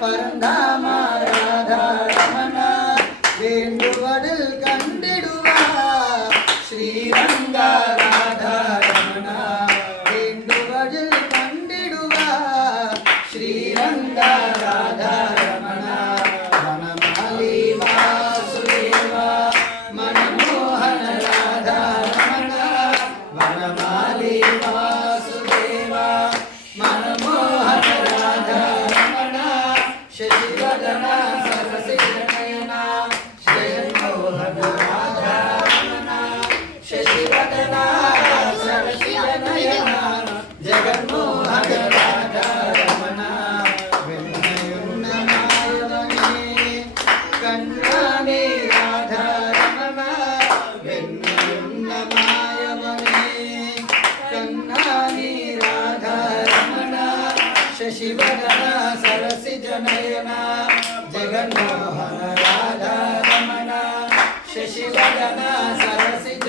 பரந்தாம Radha Ramana வேண்டுவடில் கண்டிடுவா Sriranga Radha Ramana வேண்டுவடில் கண்டிடுவா Sriranga Radha Ramana Vanamali Vasudeva மனமோகன Radha Ramana Vanamali Vasudeva మనమోహన Radha Ramana Sasivadana సరసిజనయన Jaganmohana Radha Ramana Sasivadana సరసిజనయన Jaganmohana Radha Ramana వెన్నయున్న మాయవనే కన్నాని Radha Ramana వెన్నయున్న కన్నాని Radha Ramana Sasivadana సరసిజనయన Jaganmohana Radha Ramana Sasivadana Sarasija